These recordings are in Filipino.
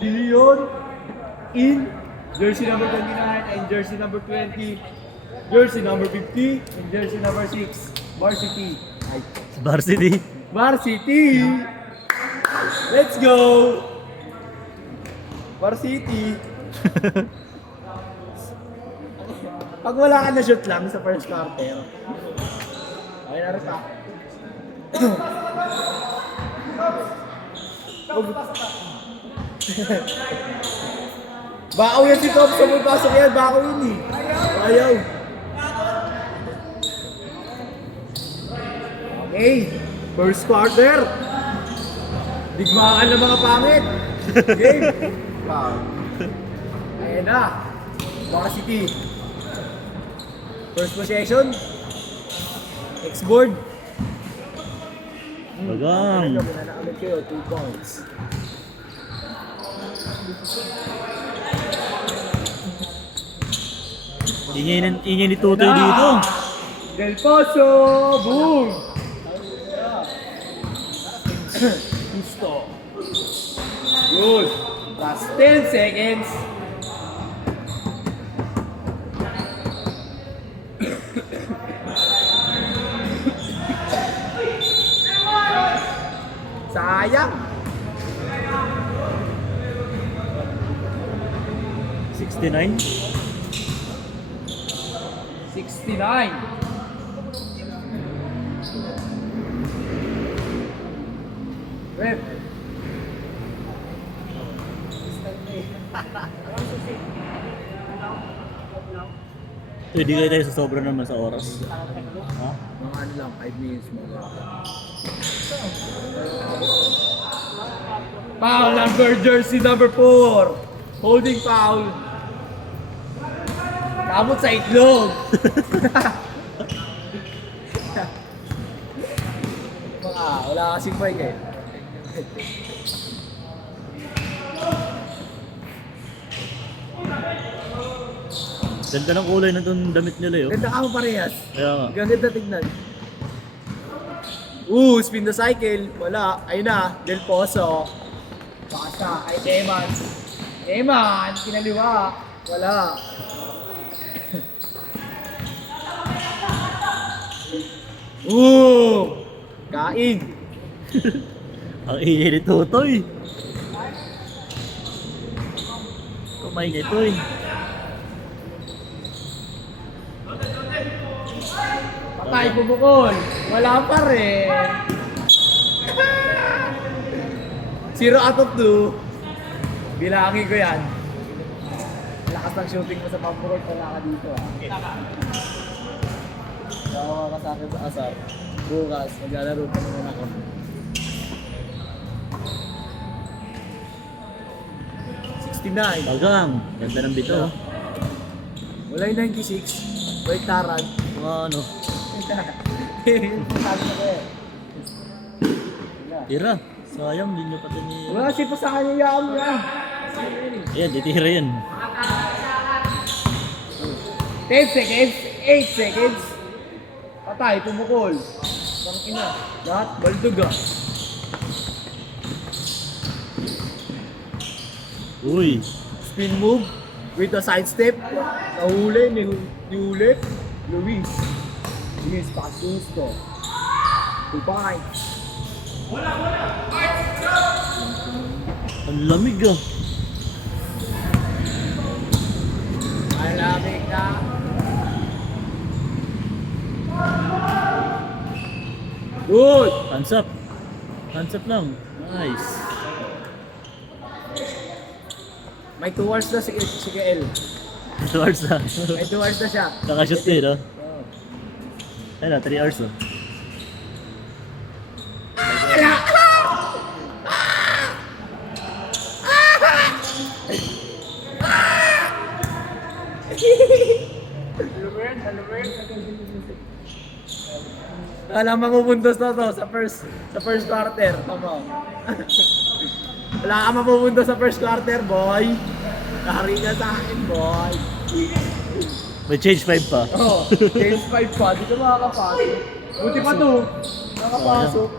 Leon in jersey number 29 and jersey number 20, jersey number 50 and jersey number 6, Varsity. Ay, Varsity. Varsity! Let's go! Varsity! Pag wala ka na shoot lang sa first quarter, okay na rin ka. Bakaw yan si Thompson, may pasok yan, bakaw yun eh. Ayaw. Okay, first quarter. Digmaan ng mga pangit. Game. Wow. Ayan na. Varsity. First possession. X-board. Bagang. Pinanaalit kayo, 2 points. Ingay ni Tutoy dito. Del Pozo! Boom! Gusto. Good. Last 10 seconds. Sayang. 69. 69. Rep. Pwede kayo tayo sa sobra naman sa oras. Ha? Mga ano lang, 5 minutes mo. Foul number jersey number 4. Holding foul. Kamot sa itlog. Wala kasing mic eh. Ganda ng kulay na itong damit nila yun. Ganda ka mo parehas. Kaya nga. Ganda tignan. Spin the cycle. Wala. Ayun na. Del Pozo. Pasa. Ay, Deman. Deman. Kinaliwa. Wala. Kain. Ang ingay ni Tutoy. Kamay niya ito eh. Patay, bubukol. Wala pa rin. 0 out of 2. Bilangin ko yan. Lakas ng shooting mo sa pamburot. Wala ka dito ah. Tawa ka sa akin sa asar. Bukas, maglalaro pa naman ako. Bagang. Ganda ng bito. Wala yung 96. Wait, Taran. Mga ano. Sabi ko eh. Tira. Sayang, hindi nyo pati ni... Wala siya pa sa kanya yaam yan. Ayan, ditira yan. 10 seconds, 8 seconds. Patay, pumukol. Tangina. Lahat, baldog ah. Uy. Spin move with a side step. Nahuli, nihuli. Luis. Luis, Pasusto. 2 points. Ang lamig ah. Malamig na. Good! Hands up. Hands up lang. Nice. May 2 hours na si Gael. 2 hours na. May 2 hours na siya. Nakashoot din, no? Oh. Ayun na, 3 hours, oh. Wala mapupuntos na to sa first quarter. Tama. Wala ka mapupuntos sa first quarter, boy. Nahari ka sa akin, boy. May change 5 pa. Oh, change 5 pa. Di ka makakapasok. Buti pa to. Nakapasok.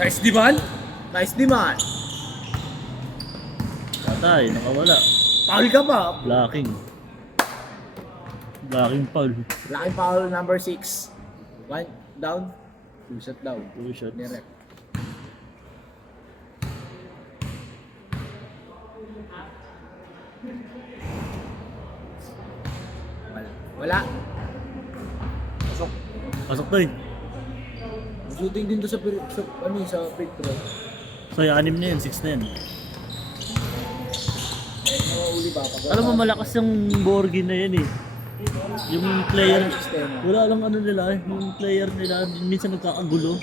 Nice, di ba? Nice demand. Patay, nakawala. Foul ka pa. Blocking. Blocking foul. Laking foul number 6. One down. 2 shot down. 2 shots. Direct. Wala. Pasok. Pasok to eh. Shooting din to sa sa free throw. So, yung 6 na yun, 6 na yun. Uli ba pa? Alam mo, malakas yung Borgi na yan eh. Yung player, wala lang ano nila eh. Yung player nila, minsan nagkakagulo.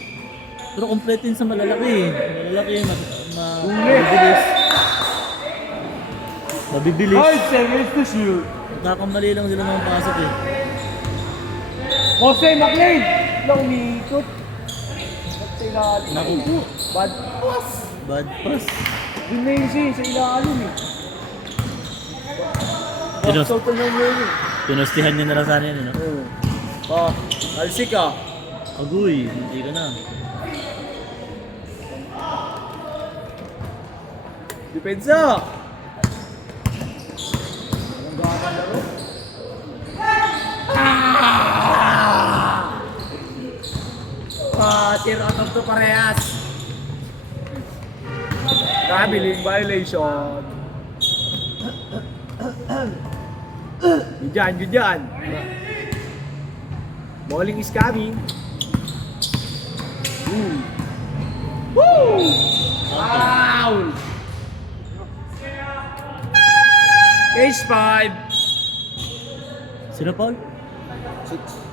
Pero complete yun sa malalaki eh. Malalaki yun, mabibilis. Mabibilis. seconds to shoot. Nagkakamali lang sila ng pasok eh. Jose McLean! Lang umiikot. Naku po. Bad pass. Bad pass. Yun na yun siya, sa ilalim eh. Pinost, Total na yun eh. pinustihan niya na lang sana yun, ano? Oh, alsik ah. Agoy, hindi ka na. Depensa! Tira out of 2 parehas. Kabiling violation. Good dyan. Bowling is coming. Woo! Foul! Case 5. Sino Paul? 6.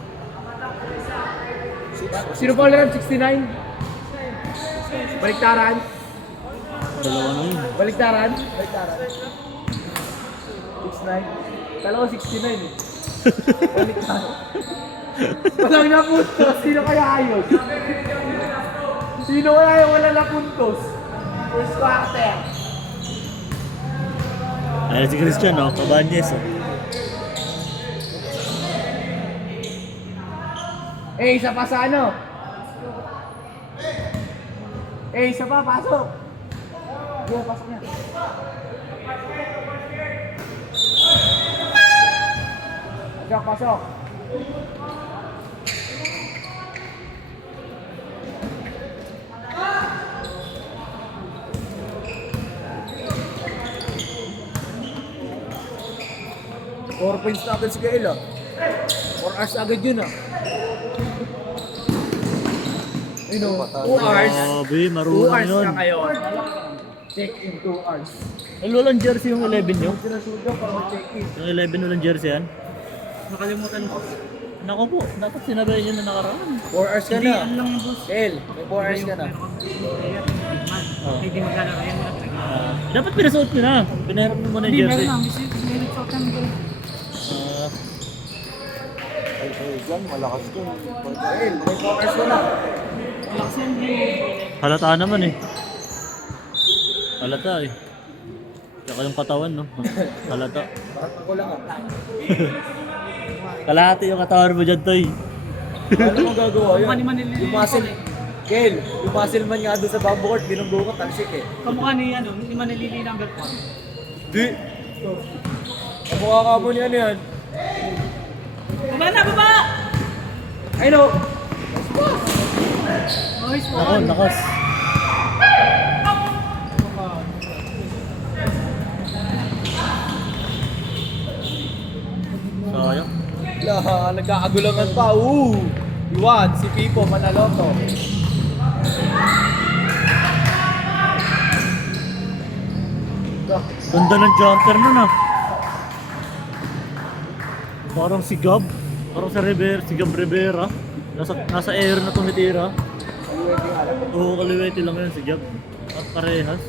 Sino pa ulit? 69? Baliktaran? Dalawa na yun. Baliktaran? 69? Kala ko 69 eh. Baliktaran. Walang napuntos. Sino kaya ayun? Sino kaya yung wala napuntos? First quarter. Ayan si Christian, oh. Cabañez, oh. Isa pa sa ano? Isa pa, pasok. Yo, pasok niya. Pasok. Four points na agad si Gael ah. 4 hours agad yun ah. You know, 2 hours. Grabe, 2 marunong hours yun. na ngayon. Check in 2 hours. Ay, walang jersey yung 11 nyo? Sinasugaw para mag-check in. Yung 11 walang jersey yan? Nakalimutan ko. Naku po, dapat sinabay nyo na nakaraan. 4 hours ka na. Gael, may 4 hours ka na. Oh. Hindi maglalaro yan. Dapat pinasuot nyo na. Pinaharap mo muna yung Hindi, jersey. meron na. May nagsuot ng goal. Ah, Gael, may 4 hours ka na. Malakas yan. halata naman eh. Halata eh. Tsaka yung katawan, no? Halata. Parang ako lang ah. Kalahati yung katawan mo dyan, Toy. Ano mo gagawa yun? Kamukha ni Manila. Yung muscle, Gael, yung muscle man nga doon sa bamboo court, binunggo ko, talsik eh. Kamukha ni ano, ni Manilili number 1. Di. Kamukha ka mo niyan yan. Baba na, baba! I know. Nice Nako, one. nakas. Sayang. Nagkakagulangan pa. Iwan, si Pipo Manaloto. Ganda ng jumper nun ah. Parang si Gab. Parang si Gab Rivera. Nasa air na tumitira. Oo, kaliwete lang yun si Gab. At parehas.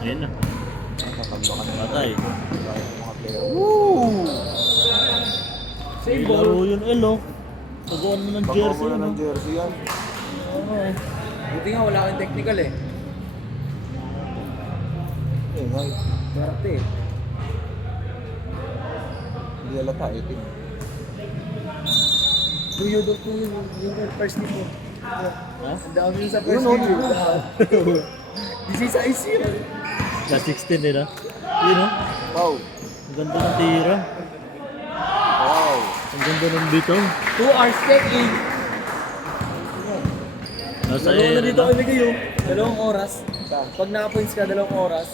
Ayun na. Patay. Woo! Same ball. Laro yun, Elo. Pagawan mo ng jersey, ano? jersey yan. Oo. Buti nga wala kang technical eh. Swerte eh. Hindi alata, 18. Tuyo yung first team mo. Ha? Ang dami yung sa first game. This is ICU. Last 16 din, ha? Yun, no? Wow. Ang ganda ng tira. Wow. Ang ganda ng bitaw. 2 hours taking. Nasa Dalawa na air, dito no? ako nilagay yung 2 oras. Pag naka-points ka, 2 oras.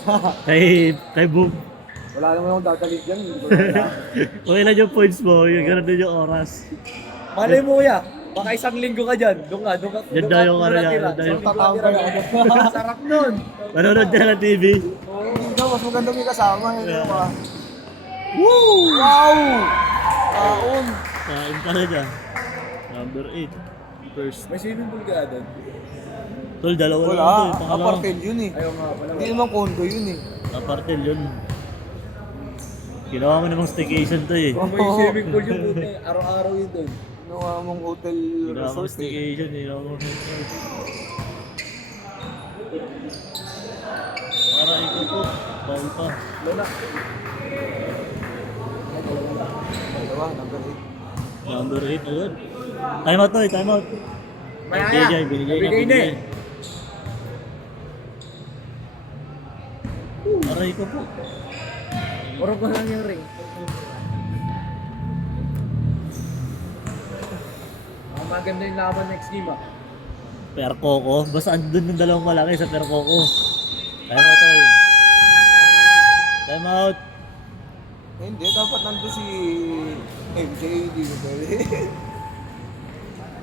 Kay Boom. Wala naman akong dadalit yan. Okay lang yung points mo, yung ganun din yung oras. Malay mo kuya, baka isang linggo ka dyan. Doon ka. Yan daw yung ano yan, natira. yan daw yung- Tatawag ako. Sarap nun. Manonood ka ng TV. Mas magandang yung kasama. Woo! Wow! Taon! Kain ka na dyan. Number 8. First. May swimming pool ka doon? Tol, dalawa lang Wala, ito eh. Pangalawa. apartheid yun eh. Ayaw nga pala. Hindi naman condo yun eh. Apartel yun. Ginawa mo namang staycation to eh. May swimming pool yung puti. Araw-araw yun doon. Ginawa mong hotel Ginawa mong resort eh. staycation eh. Ginawa mong para ikaw po. Bawal pa. Lola. Dalawa, number 8. Number 8 agad. Time out to eh, time out. Mayaya. Binigay Bigay na eh. Aray ko po. Urog ko lang yung ring. Ang maganda yung laban next game ah. Per Coco. Basta andun yung dalawang malaki sa Per Coco. Time out to eh. Time out. Hindi, dapat nandun si MJ, hindi ko pwede.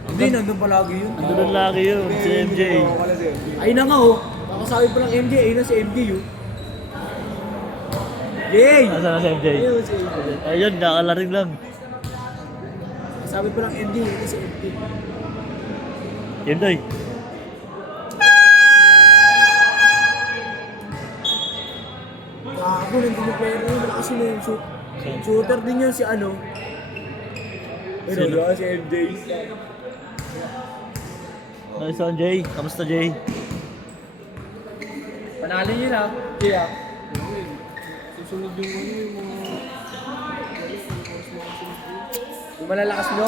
Hindi, nandun palagi yun. Andun lagi yun, si MJ. Wala si MJ. Ayun na nga oh. Kakasabi pa ng MJ, ayun na si MJ yun. Yay! Nasaan na si MJ? Ayun si MJ. Ayun, nakalaring lang. Kakasabi pa ng MJ, ayun na si MJ. Yun doy. Ako, nandun yung player na yun. Malakas yun yung shooter din yun si ano. Ayun Sino? yun, si MJ. Nice one, Jay. Kamusta, Jay? Panalo yun ah. Kaya. Susunod yung ano yung mga... Yung malalakas nyo?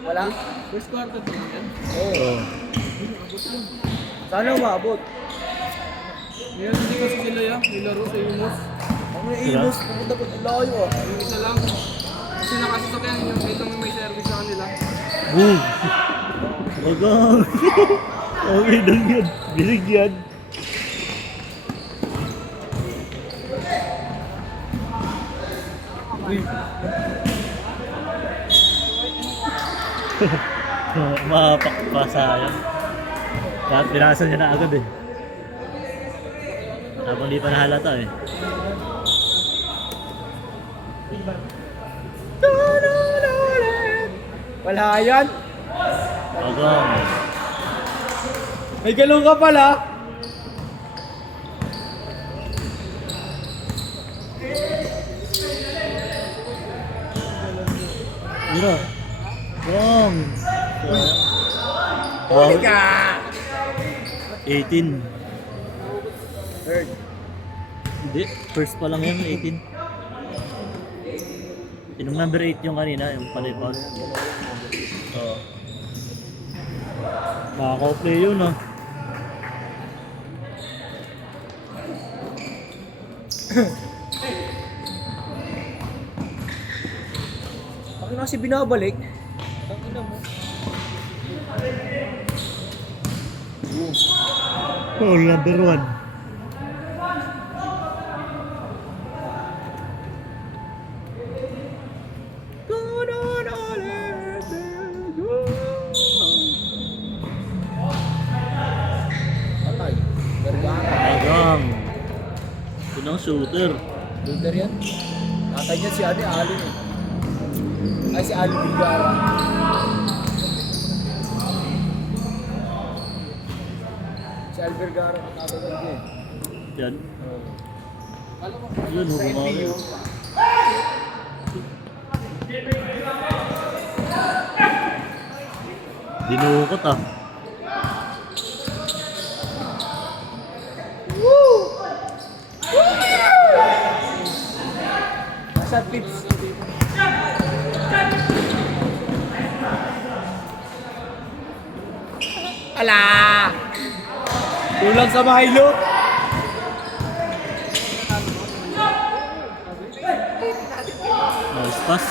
Wala? First quarter pa yan. Oo. Sana umabot. Ngayon hindi kasi sila yan, nilaro sa Yumos. Ang naiinos, pupunta po ang layo ah. Yung isa lang. Kasi nakasasakyan yung itong may service sa kanila. Boom! Bagang! Okay lang yan. Bilig yan. Mapakpasayang. Dapat binasa niya na agad eh. Habang di pa nahalata eh. Wala yan. Bagang! May galong ka pala. Mira! Bagang! Huli ka. 18. Third. Hindi, first pa lang yan, 18. Yung number 8 yung kanina, yung palipad. Oo. Makaka-play yun ah. Ako na kasi binabalik. Tangina mo. Oh, number 1. Patay. Vergara. Agang. Yun ang shooter. Builder yan. Tatay niya si Ate Alin eh. Ay si Alin Vergara. Si Alin Vergara ang tatay niya eh. Yan. Yun, Sa hukumari. NBU. Dinukot ah. Nasa tips. Ala! Kulang sa Milo. Nice pass.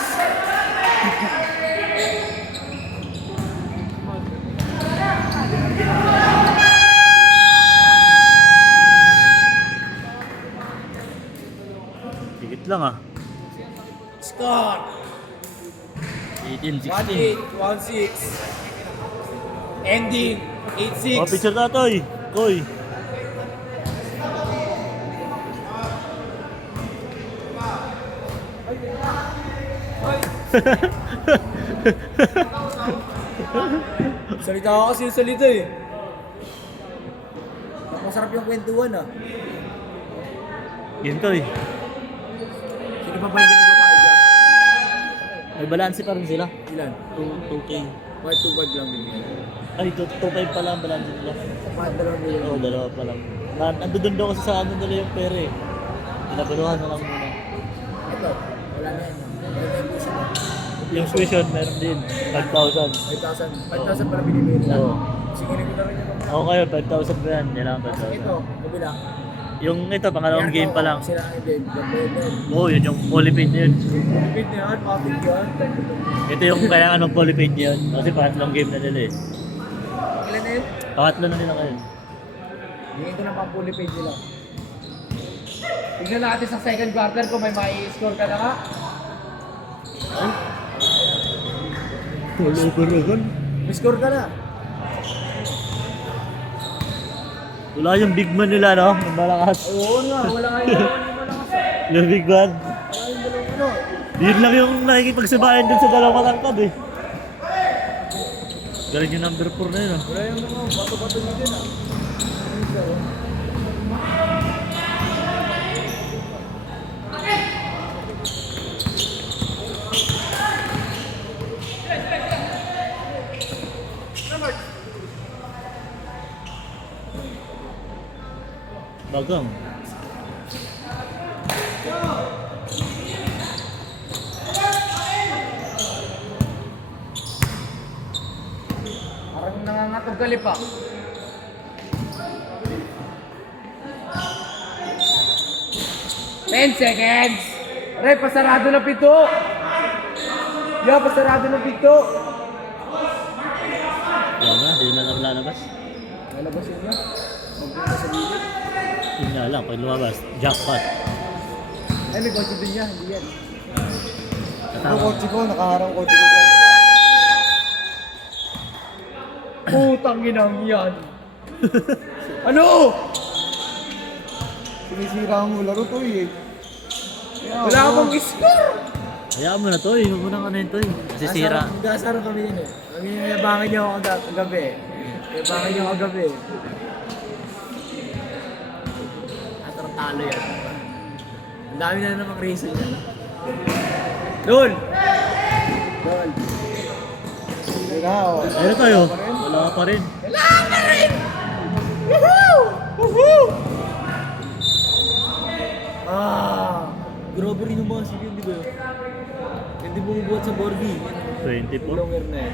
Higit lang ah. Score! 18-16. 1-8, 1-6. Ending, 8-6. Oh, picture na to eh. Koy. Salita ako kasi yung salita eh. Masarap yung kwentuhan ah. Yun Koy. Sige pa ba yung ganito kayo dyan? May balanse pa rin sila. Ilan? 2K. Bakit 2-5 lang bibigyan? Ay, 2.5 pa lang ang balanse nila. Bakit 2 million? Oo, dalawa pa lang. Ando doon daw kasi sa ano nila yung pera eh. Pinapaluhan na lang muna. Ito, wala na yan. Wala na yung puso mo. Yung tuition, meron din. 5,000. 5,000 pala binibigay nila. Oo. Sige na ko na rin yung mga. Ako kayo, 5,000 ba yan? Kailangan Ito, 5,000. kabila. Yung ito, pangalawang game pa lang. Sila ang event. Oo, yun yung polypaid yun. Event na yan, matik yan. Ito yung kailangan ng polypaid yun. Kasi pangatlong game na nila eh. Ilan na yun? Pangatlo na nila ngayon. Hingin ko na pang fully paid nila. Tignan natin sa second quarter kung may mai-score ka na nga. Wala pa rin. May score ka na. Wala yung big man nila, no? Yung malakas. Oo nga, wala nga yung dalawa ni malakas. Yung big man. Wala yung dalawang ano. Yun lang yung nakikipagsabayan dun sa dalawang katangkad eh. Galing yung number 4 na yun ah. Wala yung ano, bato-bato nyo din ah. Bagang. Parang nangangatog ka lipa. Ten seconds! Re, pasarado na pito! Yo, pasarado na pito! Yan na, di na lang lalabas. Lalabas yun na. Magpunta sa gilid. Yun nga lang, pag lumabas, jackpot. Ay, may kotse din niya, hindi yan. Tatama. kotse ko, nakaharang kotse ko dyan. Putang inang yan! Ano? Sinisira ang laro to eh. Kaya Wala ako, akong score! Hayaan mo na to eh, huwag mo nang ano yun to eh. Kasi sira. Gasaro kami yun eh. Kami yabangan niyo ako kagabi. Yabangan niyo ako kagabi. Atarang talo yan. Ang dami na namang reason yan. Dol! Dol! Hindi na oh. Ayun tayo, wala pa rin. Kailangan ka rin! Woohoo! Woohoo! Ah! Grabe rin yung mga sige, di ba? Hindi bumubuhat sa Borgi. 24. Longer na yan.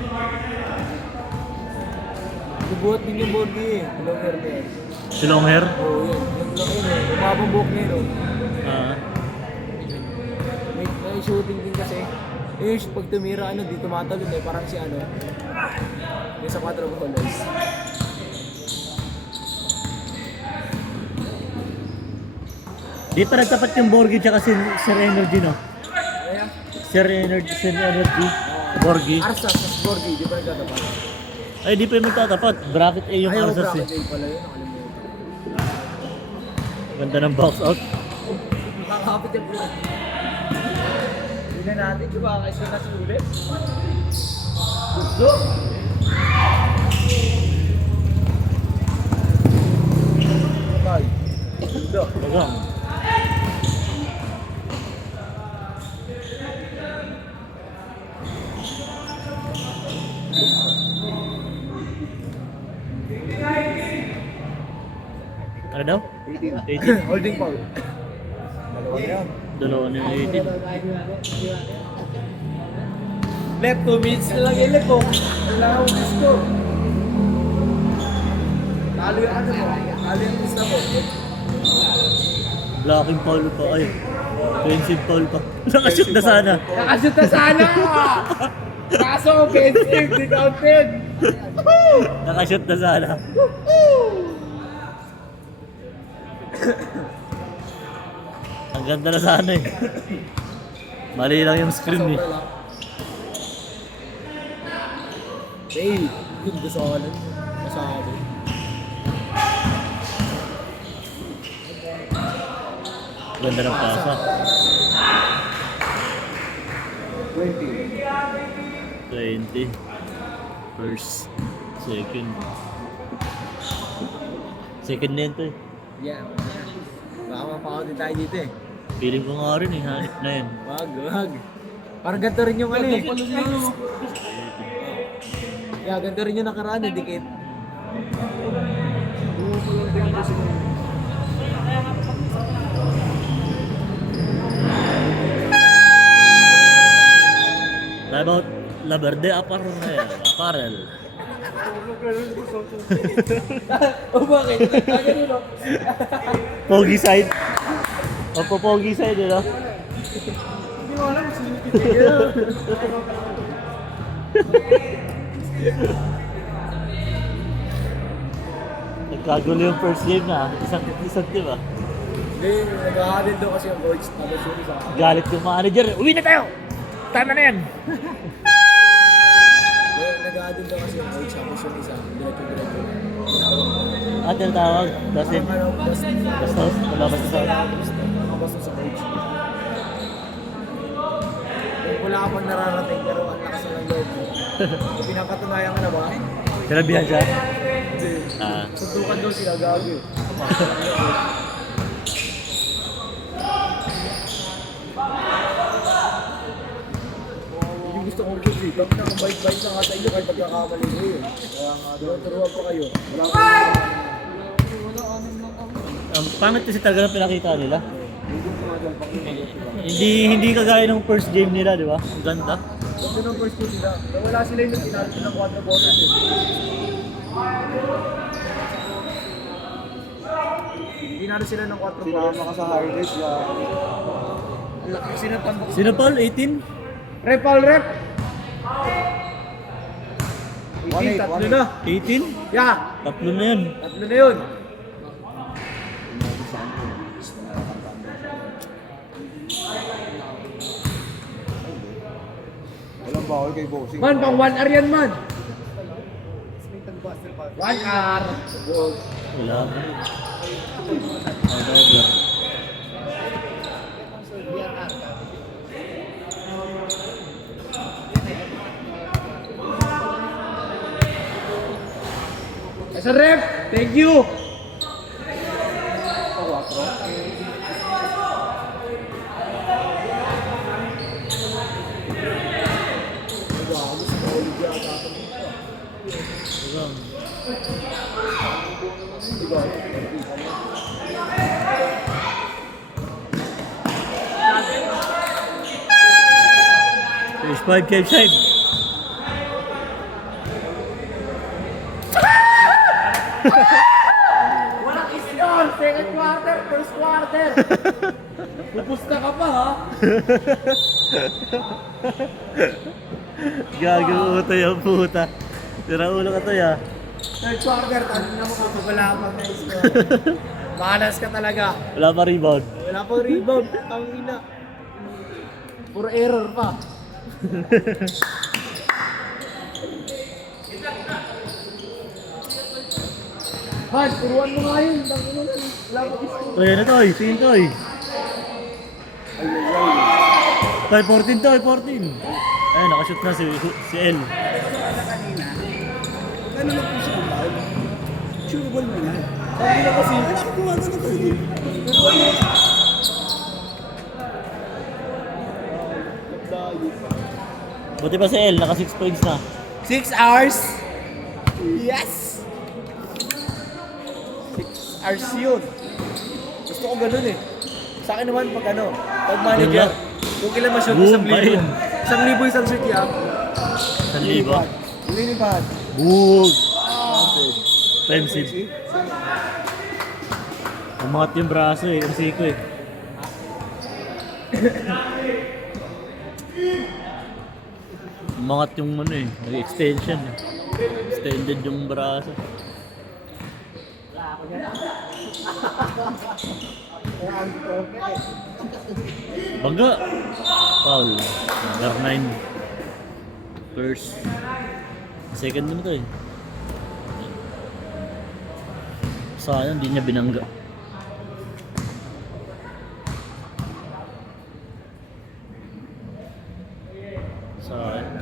Bubuhat din yung Borgi eh. Longer na yan. Si long hair. Oo, yun. Yung laki na eh. Umabang buhok niya yun. Ah, May shooting din kasi. Eh, pag tumira, ano, di tumatalon eh. Parang si ano. Yung sa 4 colors. di pa nagtapat yung Borgi tsaka si Sir Energy no? Kaya, Sir Energy. Borgi. Arsas, mas Borgi, di ba nagtatapat? Ay, di pa yung magtatapat. Bracket A yung Ayaw, Arsas eh. bracket A pala yun. Nakalimutan. Ganda ng box out. Nakakapit yung buhay. Hindi na natin, di ba? Kaysa na sulit. Gusto! Bye. Gusto. Bagang. Ano daw? 18. Holding foul. Dalawa na yan. Dalawa na yung 18. Left 2 minutes na lang yung left ko. Wala akong gusto. Halo yung ano mo. Halo yung gusto mo. Blocking foul pa. Ay, offensive foul pa. Nakashoot na sana. Nakashoot na sana! Kaso offensive, di counted. Nakashoot na sana. Ang ganda na sana eh. Mali lang yung screen eh. Hey, yun gusto ko lang. Masabi. Ganda ng pasa. 20. 20. First. Second. Second na yun to eh. Yeah. Baka mapakot din tayo dito eh. Feeling ko nga rin eh. Hanip na yun. Wag. Parang ganito rin yung ano eh. Yeah, ganito rin yung nakaraan eh, dikit. About La Verde Apparel. O bakit? Ganun o. Pogi side. Opo, pogi side eh, no? Hindi mo alam kung sino titigil. Nagkagulo yung first game na. Isang team ah. Hindi, nag-ahalin doon kasi yung coach. Tapos yung isa. Galit yung manager. Uwi na tayo! Tama na yan! Nag-ahalin doon kasi yung coach. Tapos yung isa. Diretso. At yung tawag. Dosin. Ano, basta. Bastos. Wala bastos sa Basta sa coach. Wala ka pang nararating pero ang lakas na ng loob mo. Pinapatunayan ka na ba? Sinabihan siya? Hindi. Ah. Sundukan daw sila gago. Yung gusto kong coach eh. Bakit nakabait-bait na nga sa inyo kahit pagkakamali ko yun. Kaya nga doon, turuan pa kayo. Wala ko. Ang pangit kasi talaga ng pinakita nila. Hindi kagaya ng first game nila, di ba? Ang ganda. Ganda ng first two nila. Wala sila yung nagsinalo ng 4 bottle eh. Pinalo sila ng 4 Sino bottle. ka sa highlights ya? Sino pan? Sino Paul? 18? Rep, Paul, rep! 1-8, 18, tatlo na. 18? Yeah, Tatlo na yan. tatlo na yun. Walang bawal kay Bossing. Man, pang 1R yan man. 1R. Wala. Over. As a rep, thank you. Fish 5 cave side. Walang isyon. Second quarter, first quarter. Pupusta ka pa ha. Gago uto yung puta. Tira ulo ka to ya. Third quarter, tanong na mo kapagalaman na isko. Malas ka talaga. Wala pa rebound. Wala pang rebound. Ang ina. Puro error pa. Man, turuan mo nga yun. Tangino na. Wala pang isko. Toy, ano toy? Tingin toy. Toy, 14 toy, 14. Ayun, nakashoot na si L. Ano na po siya ang bawal? Sure ball mo yan. Sabi na kasi. Wala akong gumagano ko eh. Buti pa si L, naka 6 points na. 6 hours. Yes! 6 hours yun. Gusto ko ganun eh. Sa akin naman pag ano, pag manager, kung kailan ma-shoot Boom, isang libo. bahin. Isang libo isang shoot yan. 1,000. Lilipad. Bug! Expensive. Umangat yung braso eh, kasi ko eh. Umangat yung ano eh, nag-extension eh. Extended yung braso. Bangga! Foul. Number 9. First. Second din ito eh. Sayang, di niya binangga. Sayang.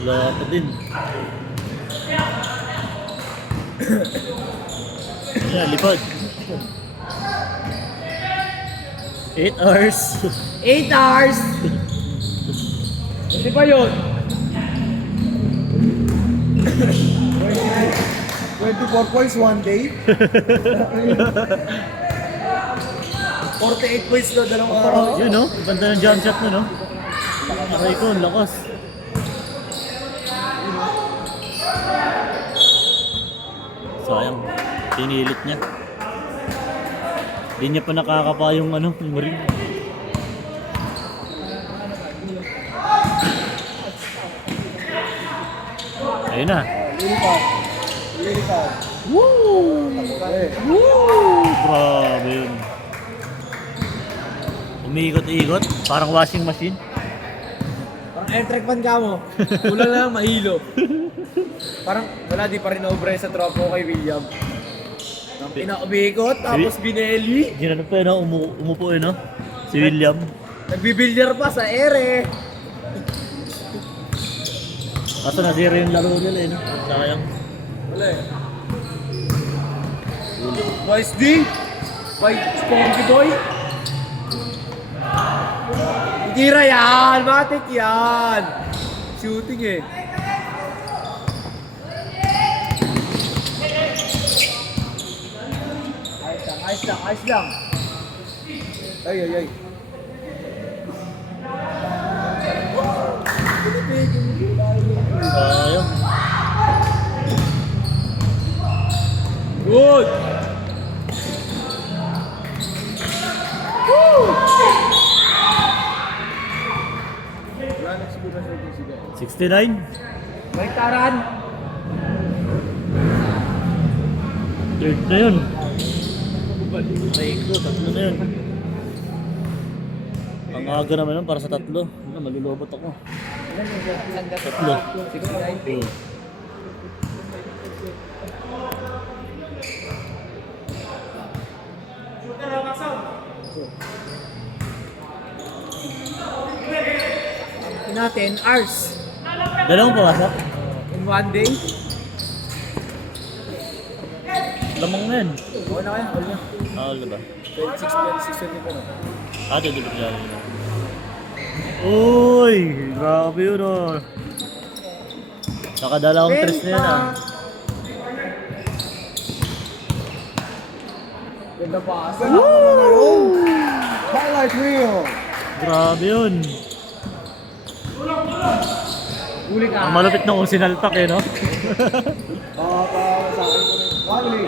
Wala pa din. Yan, lipad. 8 hours. 8 hours! Hindi ba yun? 24 points one day. 48 points na dalawang araw. Yun no, ganda ng jump shot na no. Aray ko, ang lakas. Sayang, pinilit niya. Hindi niya pa nakakapa yung ano, yung ring. Ayun na. Lilipad. Lilipad. Woo! Okay. Woo! Grabe yun. Umiikot-ikot, parang washing machine. Parang airtrack fan ka mo. Kulang lang mahilo. Parang wala, di pa rin naubre sa tropa ko kay William. Nang inaumikot, tapos bineli. Ginano pa yun, no? Umupo yun, no? Si William. Nagbibilyar pa sa ere. Kaso na-zero yung laro nila, eh, no? Sayang. Wala eh. Vice D. By Spongy Boy. Tira yan! Matik yan! Shooting eh. Ayos lang, ayos lang. Ay, ay, ay. Sayang. Good! Wala na siguro sa ating sigaw. 69? Baliktaran! Third na yun. Ay, ko, tatlo na yun. Ang aga naman yun para sa tatlo. Ano, malulobot ako. Tatlo. 69. Oh. Na 10 hours. Dalawang pumasok? In one day. Lamang na yun. Okay na kaya, wala na. Wala ba? 26, 24 na. Ito, di ba kailangan yun? Uy! Grabe yun oh. Nakadalawang tres na yun ah. Ganda pa. Highlight reel. Grabe yun. Huli ka. Ang malupit na kung sinalpak eh no? Para sa akin ko rin. Family.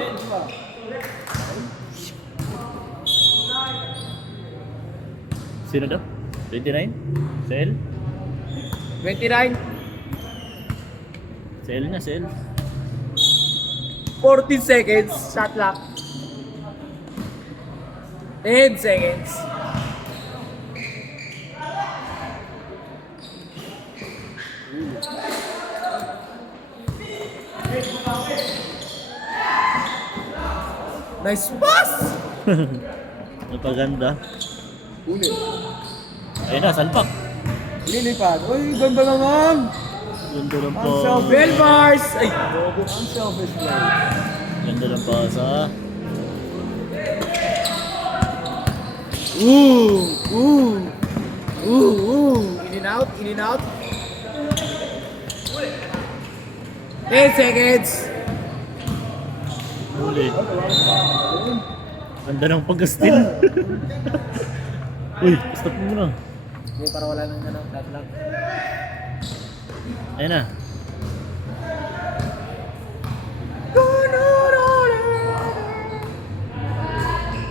Sino daw? 29? Sel? 29. Sel na, Sel. 14 seconds. Shot clock. 10 seconds. Nice pass! Napaganda. Uli. Ayun na, salpak. Lilipad. Uy, ganda naman. Ganda ng pa. Unselfish. Bell bars! Ay! Unselfish play. Ganda ng pasa. In and out, in and out. 10 seconds. Huli. Ganda ng pag-steal. Uy, stop mo muna. Hindi, para wala nang ano, tatlag. Ayun na.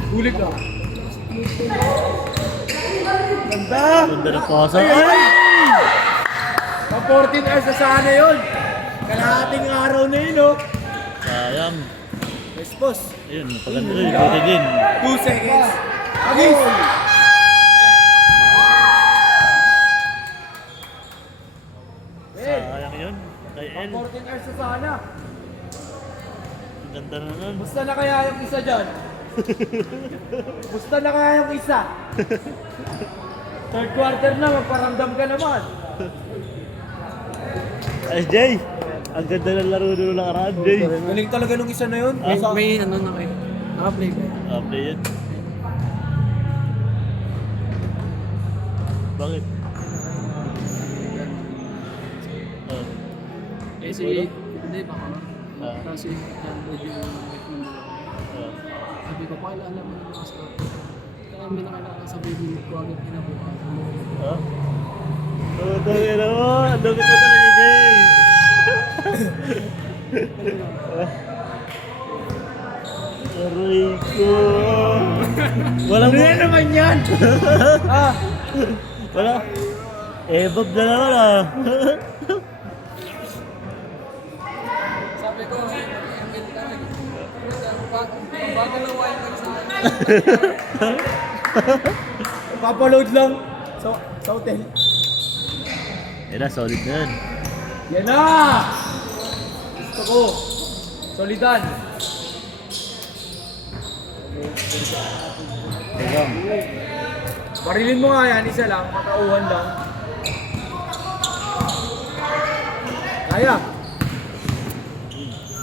Gulik ka. Ganda! Ganda ng pasa. Ay! Pa 14 hours na sana yun. Kalahating araw na yun, oh. Sayang. Yes, boss. Ayun, napaganda rin. Buti din. 2 seconds. Agis! Sayang yun. Kay Pa El. 14 hours na sana. Ang ganda na nun. Musta na kaya yung isa dyan? Musta na kaya yung isa? Third quarter na, magparamdam ka naman. Ay, Jay. Ang ganda ng laro nung nakaraan, Jay. Galing talaga nung isa na yun. May ano na kayo. Naka-play ba? Play yan. Bakit? Oh. Kasi, hindi ba ka? Kasi, yan, medyo sabi ko, pakilala mo naman sa kaya may nakilala sa baby ko agad kinabukasan mo. Oh? Oh, tangin na mo. Ang dami ko talaga, Jay. Aray ko. Walang Ano yan naman yan? Ah, Wala. Bob na naman ah. Sabi ko, invite ka na. Bago lang wild card sa papaload lang sa hotel. Yan na, solid na yan. Yan na! Gusto ko. Solidan. Tegang. Barilin mo nga yan, isa lang, matauhan lang. Kaya.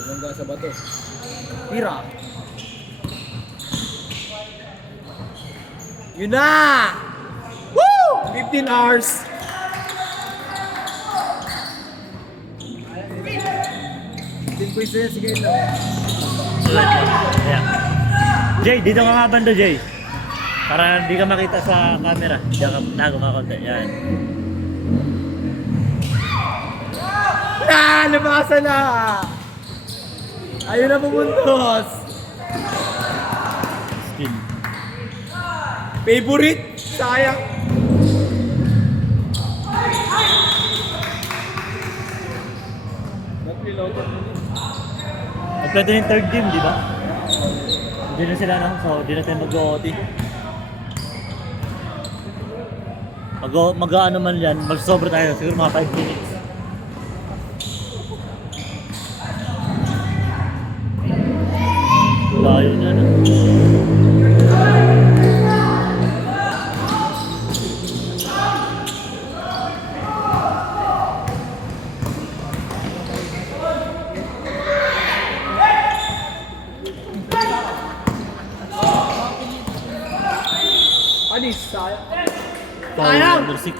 Bumangga sa bato. Tira. Yun na! Woo! 15 hours. 15 points na yan, sige na. Ayan. Jay, dito ka nga banda, Jay. Para hindi ka makita sa camera. Diyan ka tago ka konti. Yan. Lumasa na! Ayun na pumuntos! Skill. Favorite? Sayang. Pwede yung third game, di ba? Hindi na sila na, so hindi na tayo mag-OT. Mag-ano man yan, mag-sobre tayo, siguro mga 5 minutes. Layo na na. Anis, sayang. Foul Sayang! number 6.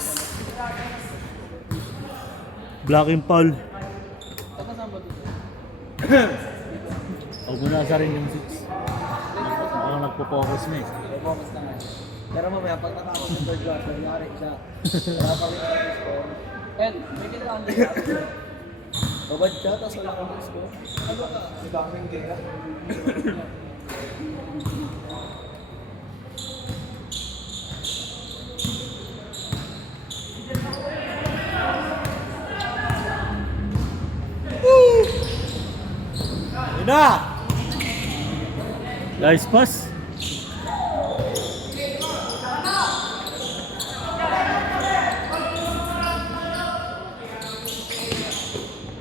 Black and Paul. Huwag mo na asa rin yung 6. Parang nagpo-focus na eh. Focus na nga. Pero mamaya, pag natapos ng third quarter, yari siya. Wala pa rin ang score. And, may kailangan nila. Babad ka, tapos wala kang score. Ano ka? May daming kaya. Yun na! Guys, pass.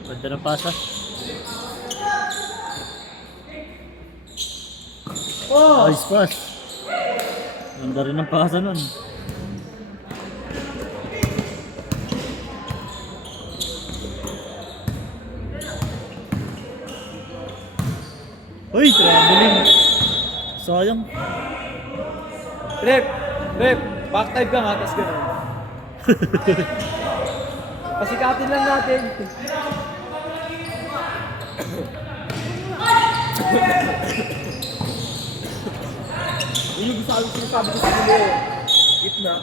Ganda ng pasa. Oh! Nice pass. Ganda rin ng pasa nun. Uy, traveling. Sayang. Rep! Rep! Back type ka nga, tapos gano'n. Pasikatin lang natin. Yun yung sinasabi ko sa dulo. Gitna.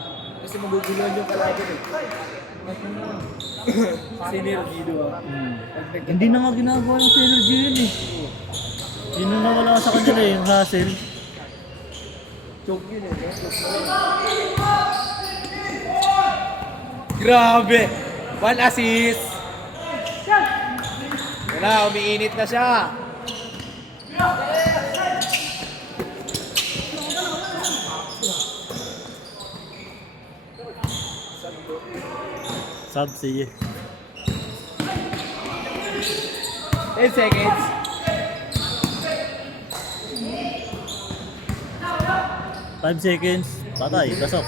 Kasi maguguluhan yung kalaban eh. Synergy, di ba? Hindi na nga ginagawa ng synergy yun eh. Yun na nawala sa kanila eh, yung hustle. Choke yun eh. Choke na lang. Grabe! 1 assist! Yan na, umiinit na siya. Sub, sige. 10 seconds. Five seconds. Patay, pasok.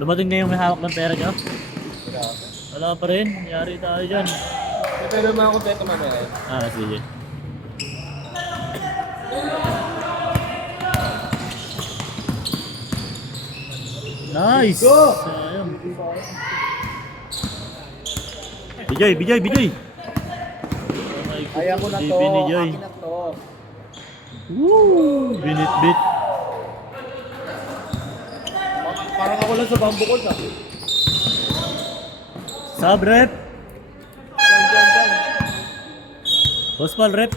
Dumating na yung may hawak ng pera niyo? Wala pa rin. Yari tayo dyan. Pero mga kompleto mamaya. Ah, sige. Nice! Sayang. Bijoy, Bijoy, Bijoy! Kaya ko na to. Ni Joy. Akin na to. Woo! Binit-bit. Parang ako lang sa bamboo court ah. Sub rep. Dyan. Boss Paul rep.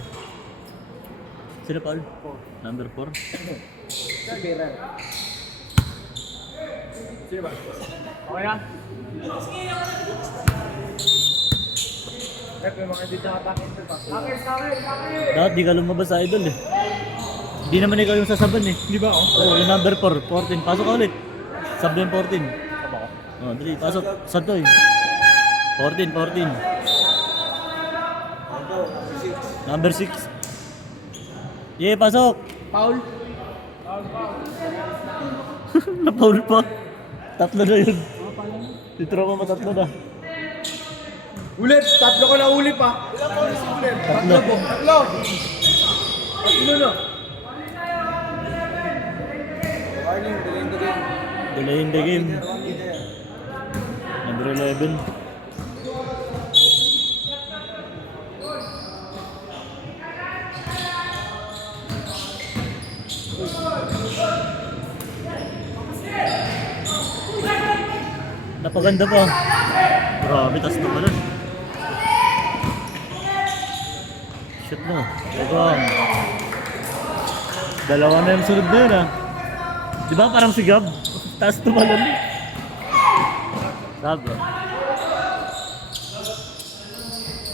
Sino Paul? Number 4. Si Beran. Sino ba? Okay na? Rep, yung mga hindi nakatakin ito pa. Dapat di ka lumabas sa idol eh. Hindi naman ikaw yung sasaban eh. Di ba ako? Oo, yung number 4, 14. Pasok ka ulit. Sub na yung 14. Oh, dali, pasok. Sub to eh. 14. Number 6. Yeah, pasok. Paul? Na-foul pa. Tatlo na yun. Titro ko matatlo na. Ulit! Tatlo ko na uli pa. Ilang oras yung ulit? Tatlo. Tatlo! Tatlo na. Warning, delaying the game. Delay in the game. Number 11. Napaganda pa. Grabe, tas na pala. Shit mo. Ibang. Dalawa na yung sunod na yun ah. Di ba parang si Gab? Taas tumalon. Gab bro.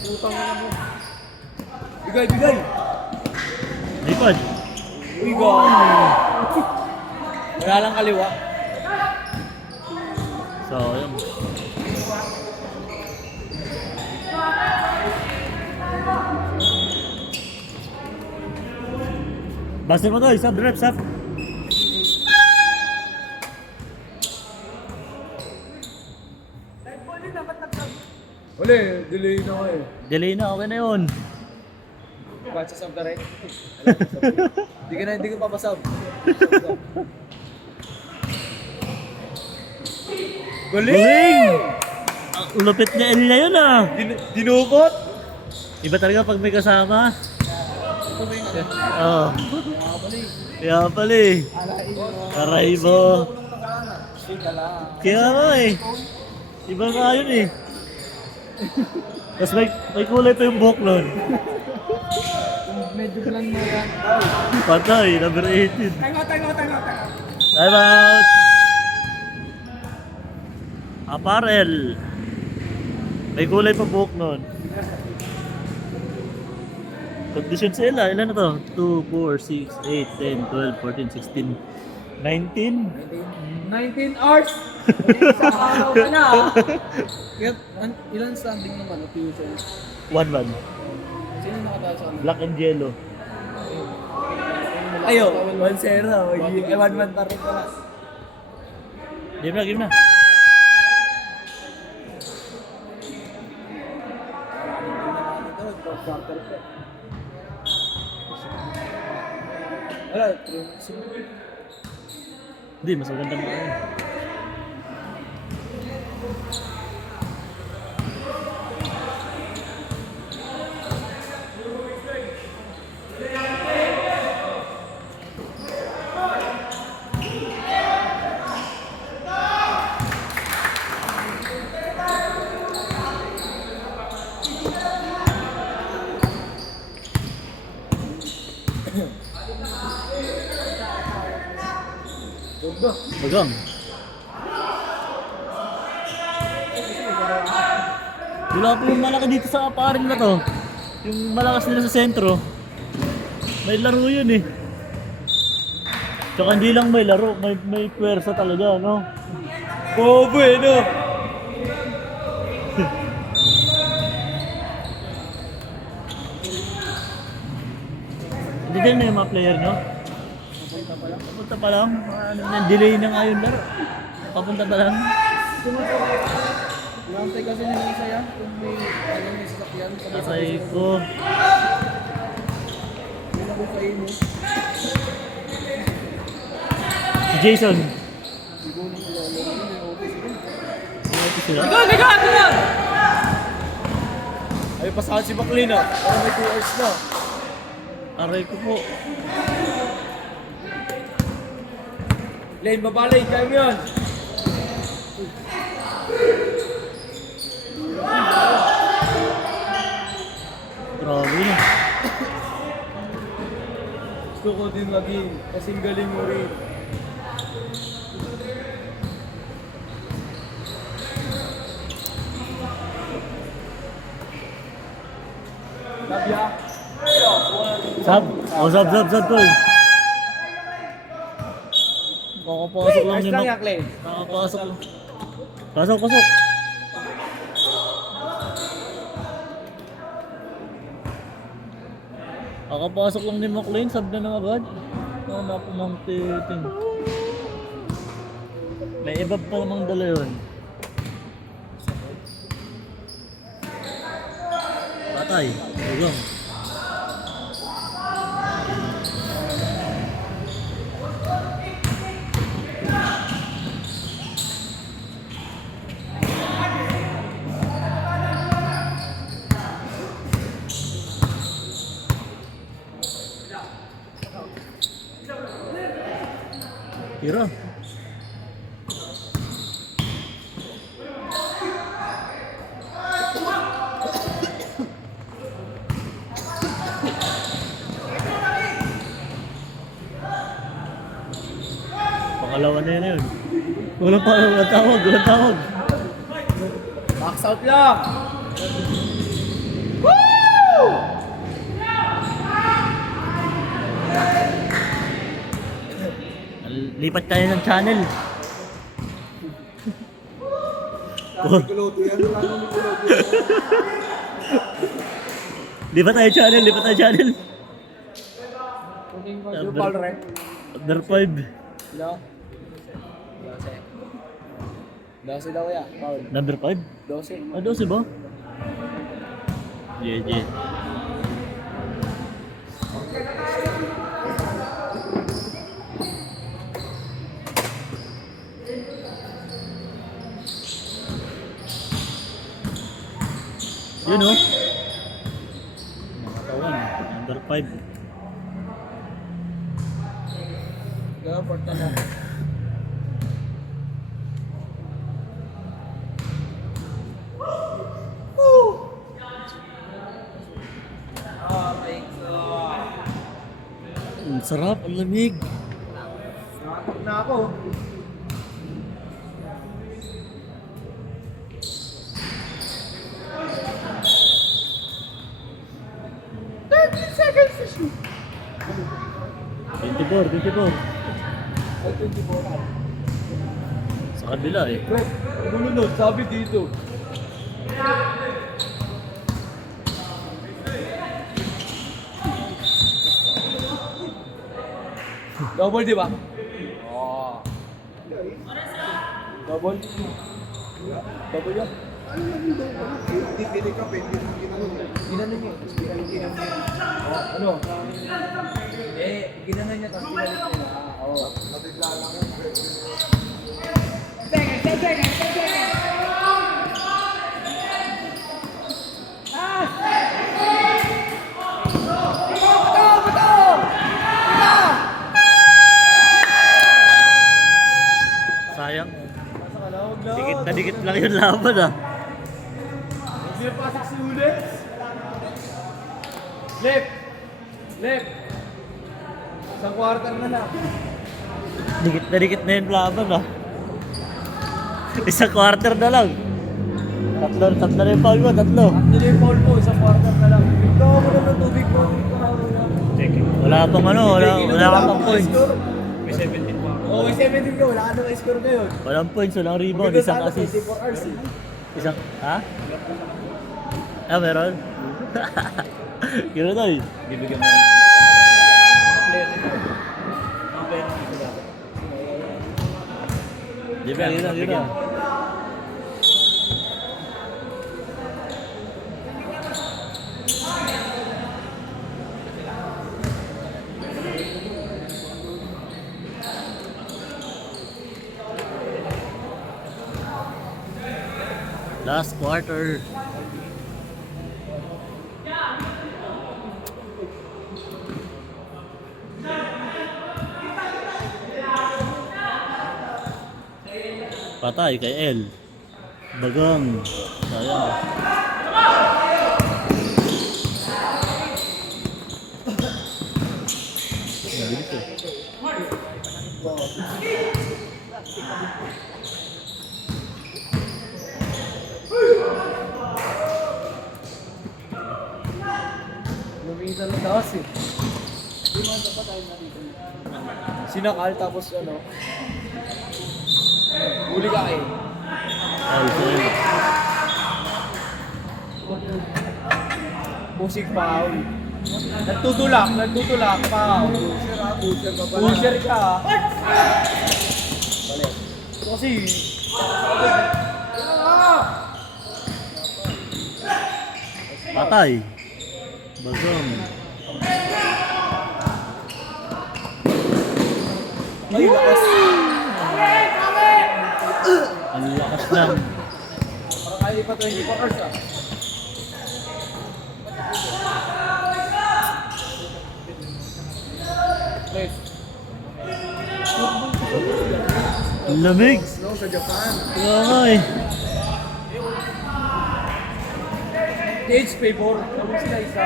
Putang na mo. Bigay! Lipad. Bigay! Wala lang kaliwa. So, yun. Basta mo to, sub rep, sub. Uli, delay na ko eh. Delay na, okay na yun. Batches of the right. Hindi ko papasab. Galing! Ang lupit niya Elia yun ah. Dinukot? Iba talaga pag may kasama. Oo. Kaya pala eh. Aray mo. Kaya nga eh. Iba nga yun eh. Tapos may kulay pa yung buhok nun. Medyo plan mo yan. Patay, number 18. Tango. Time out! Apparel. May kulay pa buhok nun. Condition sila, ilan na to? 2, 4, 6, 8, 10, 12, 14, 16, 19? 19 hours! Isang araw ka na. Kaya, ilan standing naman at future? 1-1. Sino nakatalo sa amin? Black and yellow. Ayo, 1-0. 1-1 pa rin pala. Game na. Wala, Hindi, mas maganda mo. Bagang. Wala po yung malaki dito sa paring na to. Yung malakas nila sa sentro. May laro yun eh. Tsaka hindi lang may laro, may pwersa talaga, no? Bobo eh, no? Hindi din na yung mga player, no? Papunta pa lang. Delay na nga yung laro. Papunta pa lang. Nantay kasi nila isa yan. Kung may sasakyan. Aray ko. May nakukain mo. Si Jason. Siguro nang ilalaro yun. May office yun. Ito sila. Ay, pasahan si Maclean ah. Para may 2 hours na. Aray ko po. Lane, babalay. Kaya mo yun. Grabe na. Gusto ko din maging kasing galing mo rin. Labya. Sab? O, sab, tol. Kakapasok lang Ayos ni lang Mac. yan, Clay. Kakapasok lang. Pasok. Kakapasok lang ni McLean, sab na ng agad. Tama po mang titing. May iba pa namang dala yun. Patay. Huwag. Tira. Pangalawa na yun. Walang tawag. Max out lang. Lipat tayo ng channel. Nikuloto yan. Ano nikuloto yan? Lipat tayo channel. Yung ball rep. Under 5. Sila? 12 daw ya. Paul. Number 5? 12. Ah, 12 ba? JJ. Yun o. Mga katawan. Number 5. Dapat na. Ang sarap, ang lamig. Nakakot na ako. Seconds to shoot. 24. Ay, 24 na. Sa kabila eh. Wait, gulunod, sabi dito. Double, di ba? Oo. Double? Double yan? Pili ka, pwede mo ginanong. Ginanon niya. Ano? Ginanon niya tapos ginanon niya. Oo. Nabigla lang yan. Sayang. Pasa ka na, huwag na. Dikit na dikit lang yung laban ah. Hindi na pasak si Ule. Left. Left. Isang quarter na lang. Dikit na yung laban ah. Isang quarter na lang. Tatlo na yung foul mo, tatlo. Actually, yung foul mo, isang quarter na lang. Ito mo na ng tubig mo. Wala pang ano, wala ka pang points. May 17 pa. Oo, may 17 ka. Wala ka nang score ngayon. Walang points, walang rebound, Maganda isang sana, assist. 24 hours eh. Isang, ha? Ah, meron? Gano'n tayo. Bibigyan mo. Di ba, yun. Last quarter. Patay kay El. Bagang. Sayang. Mabilis eh. Lumitan ng taas eh. Sinakal tapos ano. Huli ka eh. Ay, sorry. Musik foul. Nagtutulak, foul. Pusher ka ah. Balik. Kasi Patay. Bagang. ay lakas. Ang lakas lang. Parang kaya pa 24 hours ah. Please. Ang lamig. Snow sa Japan. Kaya nga eh. Stage favor. Tawag sila isa.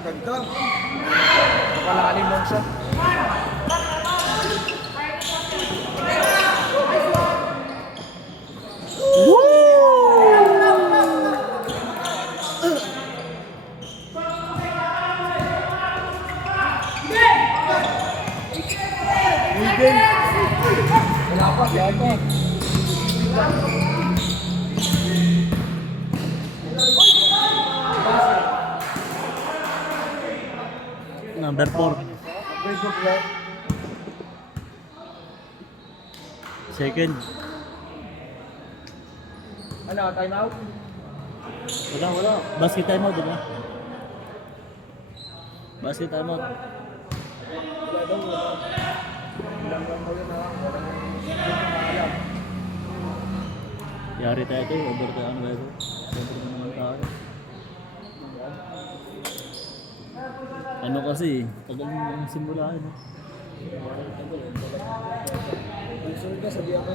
Ganda. Napalalim lang siya. Wala pa, wala pa. Number 4. Second. Ano, time out? Wala. Basket timeout, diba? Basket timeout. Wala daw, wala. Ilang lang daw yun, nakakalam. Yari tayo ito, overtime na ito. Overtime naman tayo. Ano kasi, tagal yung simula, no? Sunod ka, sabihan ko.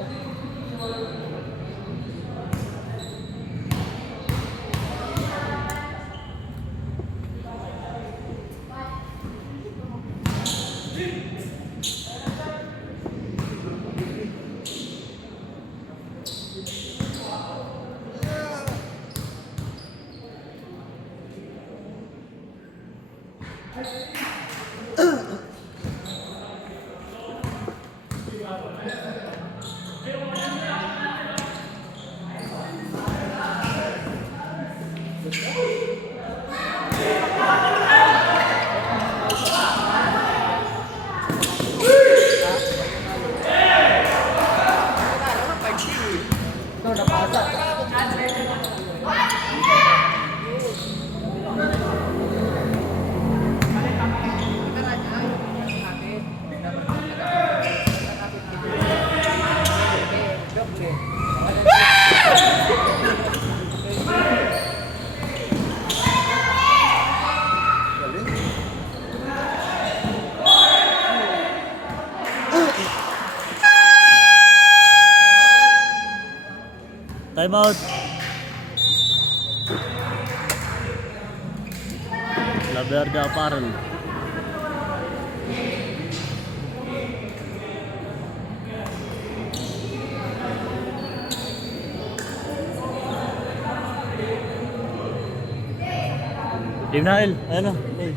Ito, napasa. Timeout. La Verde Apparel. Team Nail, ayan o. Hey.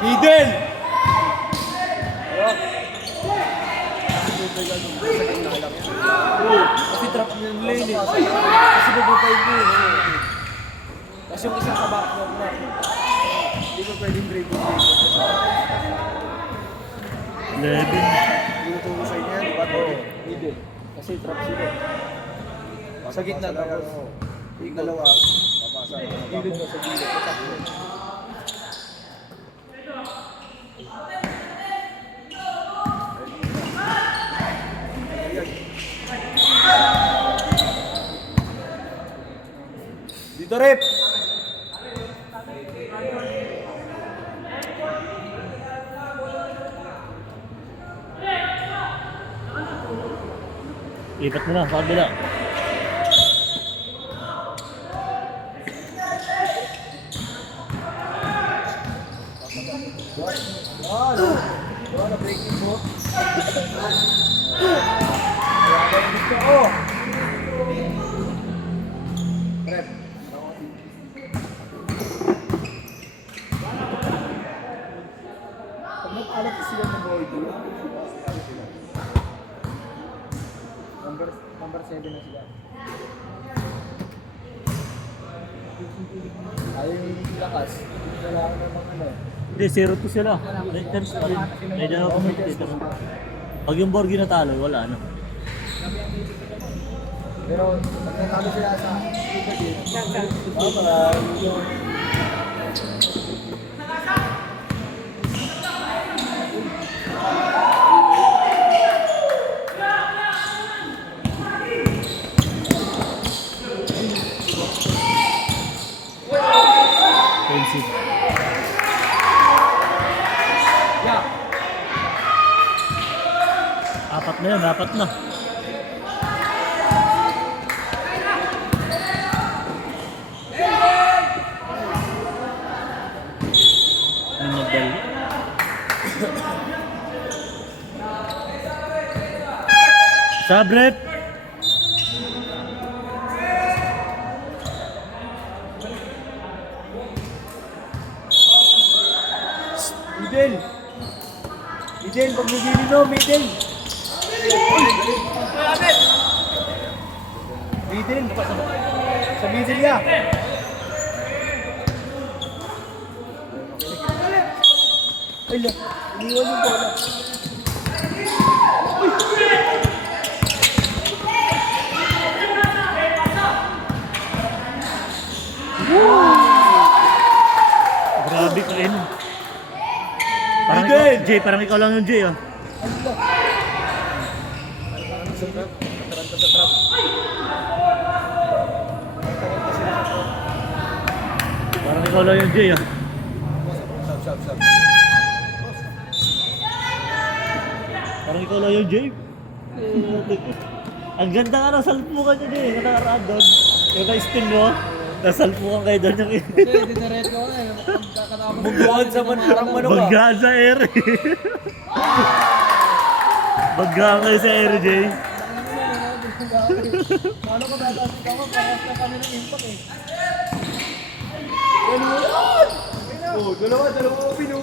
Middle! Kasi drop niya yung lane eh. Kasi bubutay ko eh. Kasi yung isang kabak mo na. Hindi ko pwedeng dribble. 11. Hindi ko tulong sa inyo yan, di ba? Oo. Middle. Kasi drop sila. Sa gitna tapos. Yung dalawa. Papasa. Gilid mo sa gilid. Patakbo. Dito rep! Lipat mo na, sa kabila. Wala, breaking mo. Rep. Pag nag-alat sila ng boy, number 7 na sila. Ayaw yung lakas. Kailangan naman ano. Hindi, 0-2 sila. May times pa rin. May dalawa pa dito. Pag yung Borgi natalo, wala na. Pero pag natalo sila sa bye-bye. Offensive. Apat na yun, apat na. Ang nagdali. Sabrep! Middle! Middle! Pag nagili no, middle! Middle! Sa middle ya! Ay lang! Iniwan yung bola! Grabe ka yun. Parang Miguel! ikaw, Jay, parang ikaw lang yung Jay ah. Sa trap. Mataranta sa trap. Mataranta sila sa trap. Parang ikaw lang yung Jay ah. Sab. Parang ikaw lang yung Jay. Ang ganda nga ng salpukan niya din. Nakaraan doon. Yung na-steal mo, nasalpukan kayo doon yung Hindi, dinaret ko na. Kakatapos. Bugbuhan sa manarang manok ah. Baggaan sa air. Baggaan kayo sa air, Jay. Paano ko tataas ka mo? Parehas na kami ng impact eh. Ano mo yan? Oh, dalawa ko pino.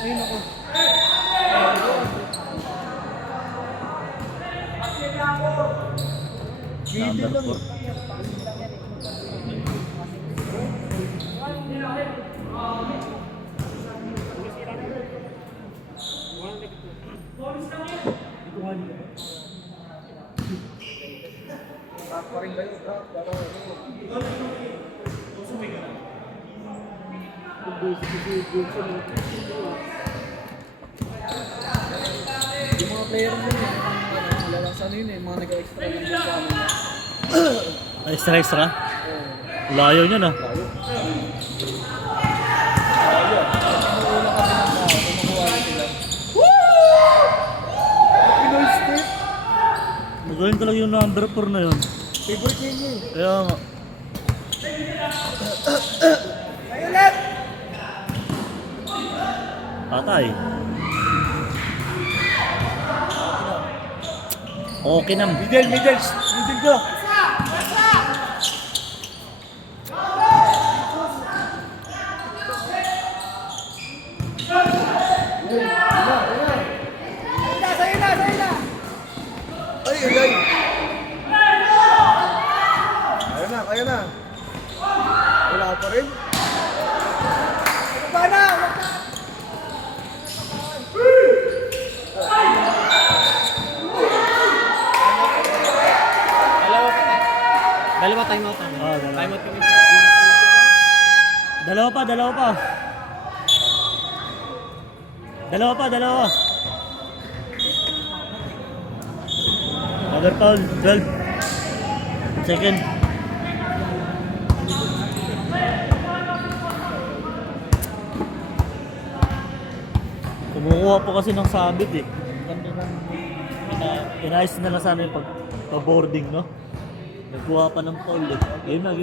Ayun ako. Number 4. sparring kayo, bro. Para Yung mga player mo yun, malalasan yun eh, mga nag-extra ng buka mo. Extra. Layo niya na. Kumukuha kami ng tao, kumukuha sila. Pinoy State. Magaling talaga yung number 4 na yun. Favorite game niya eh. Kaya nga. Patay. Okay na. Middle ka. Ay. Kaya na. Wala pa rin. Dalawa time out. Ah, dalawa. Time out kami. Dalawa pa. Dalawa. Another foul, 12. Second. Kumukuha po kasi ng sabit eh. Ganda ng inayos na lang sana yung pag-boarding, no? Nagkuha pa ng foul eh. Game na.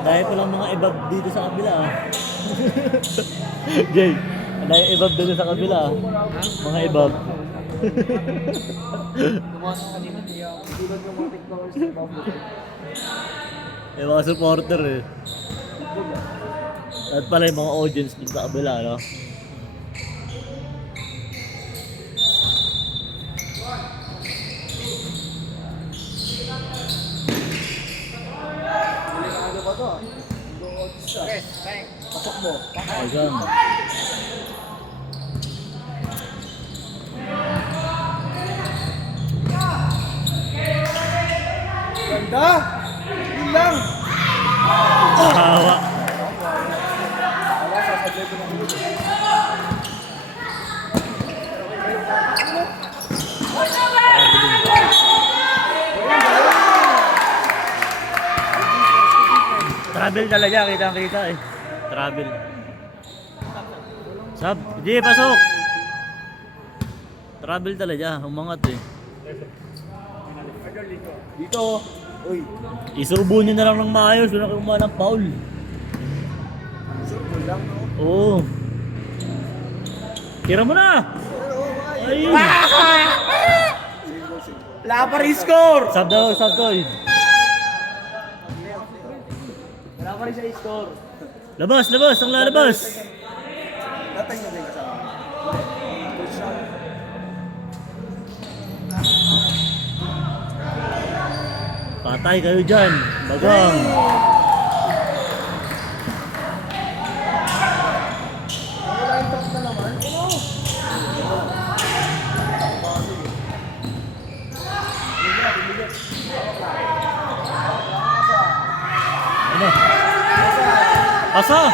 Dahil pa lang mga ibab dito sa kabila ah. Jay, dahil ibab dito sa kabila ah. Mga ibab. Tumakas kanina, di ako. Tulad ng mga TikTokers na babutin. May mga supporter eh. At pala yung mga audience dito sa kabila, no? Ano ba to? Pasok mo. Ayan. Ganda! Yun lang! Hawa. Wala, sasabihin ko ng ulo. Travel talaga, kita eh. Travel. Sab, di pasok. Travel talaga, umangat eh. Dito! Uy! Isubo nyo na lang ng maayos, wala kayong mga ng foul. Sure mo lang, no? Oo. Tira mo na! Ayun! Wala pa rin score! Sab Koy. Wala pa rin siya score. Labas! Ang lalabas! Datang na din kasama. Good shot. Patay kayo dyan. Bagang. Wala yung top na naman. Ano? Ano? Asa?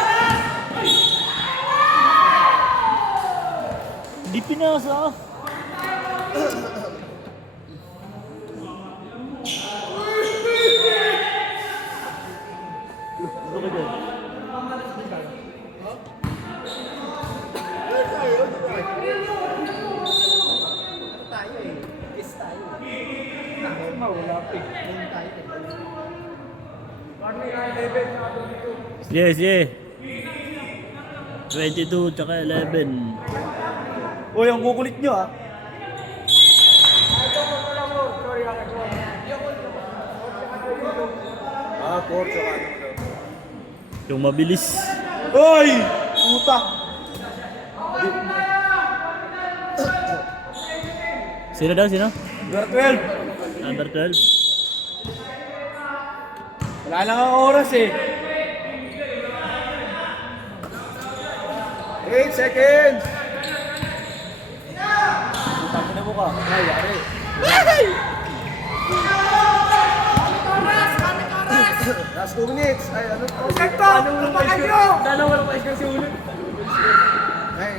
Hindi pinasa. Ano ka dyan? Yes, 22 tsaka 11. Uy, ang kukulit nyo ah. Ah, port sa ano daw. Yung mabilis. Uy! Puta! Sino daw? Sino? Number 12! Number 12. Wala lang ang oras eh. 8 seconds! Putang na mo ka. Ay, yari. Last 2 minutes. Ay, ano to? Dalawa lang pa iskang si Ulo. Ay.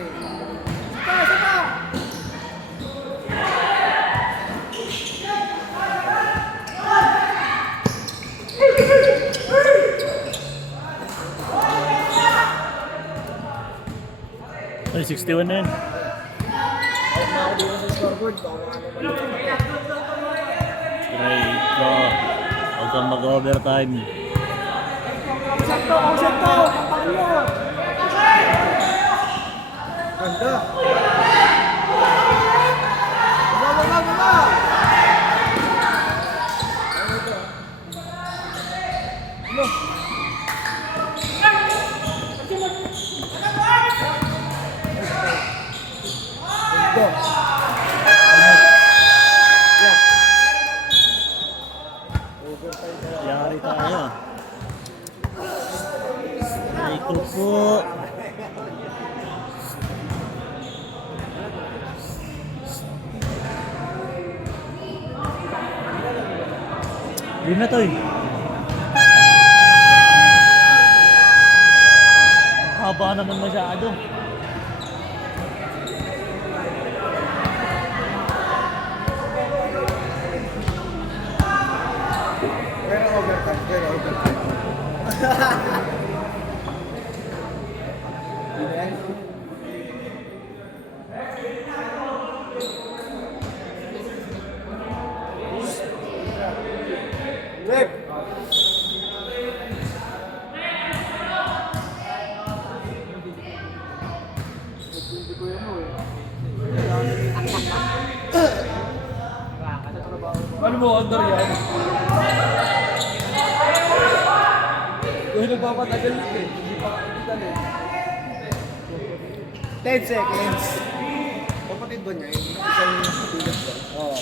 Ay, 61 na yan. Out na ako dito sa scoreboard. Baka ano Right ko. Huwag kang mag-overtime. Ganda. Baba. Yari tayo. Ay ko po. Yun na to eh. Haba naman masyado. Pero overtime. Rep. Ano mo, under yan? Yung nagpapatagal yun eh. Hindi pa kapitan eh. 10 seconds. Kapatid ba niya? Isang tulad ba? Oo.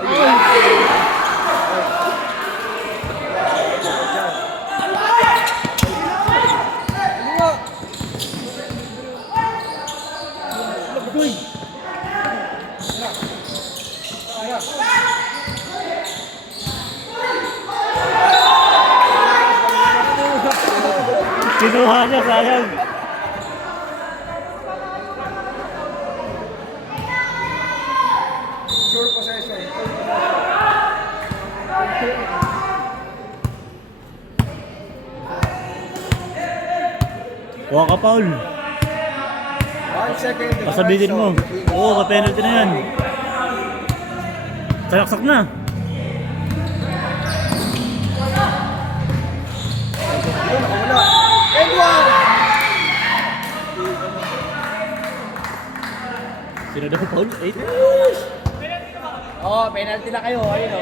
Ano nga? Lagoy! Kinuha niya, sayang. Sure possession. Kuha ka, Paul. 1 second. Pasabitin mo. Oo, ka-penalty na yan. Sayaksak na. Yun, nakawala. And one! Sino daw, Paul? 8? Oo, penalty na kayo. Ayun o.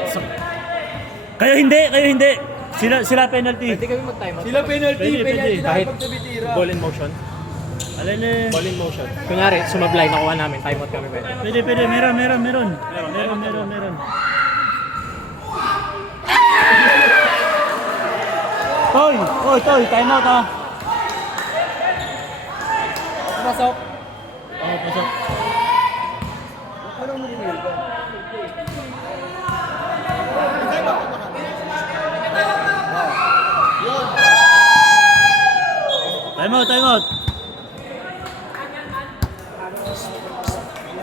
Kayo hindi. Sila penalty. Pwede kami mag-time out. Sila penalty. Pwede. Penalty na Kahit pag tumitira. ball in motion. Alin Ball in motion. Kunyari, sumablay, nakuha namin. Time out kami pwede. Pwede. Meron. Toy, time out ha. Pasok. Oo, pasok. Anong nag-email ba? Time out.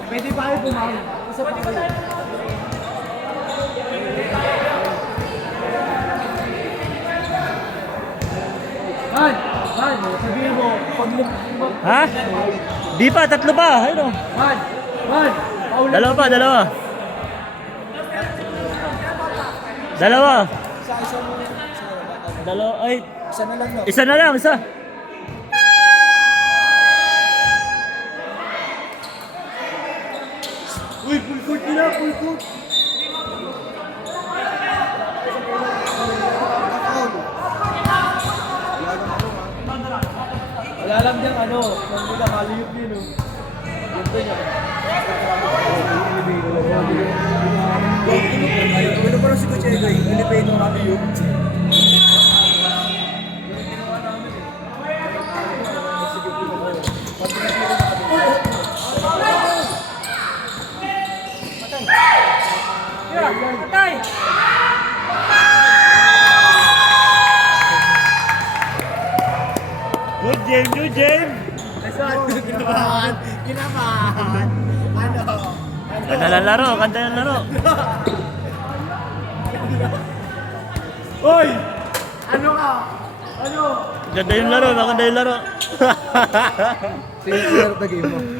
Pwede pa kayo bumawi. Isa pa kayo. Han! Sabihin mo, pag Ha? Di pa, tatlo pa. Ayun o. Han! Paulan. Dalawa. Dalawa, ay, Isa na lang no? isa na lang, isa. Uy, full court nila, full court. Wala lang diyang ano, kung hindi ka maliyop yun oh. Ganito niya. Ano parang si Coach Egoy? Pilipino kami yung... James! Kinabahan! Kinabahan! Ano? Ganda ng laro, ganda ng laro. Hoy! Ano ka? Ano? Ganda yung laro, maganda yung laro. Sige, start the game mo.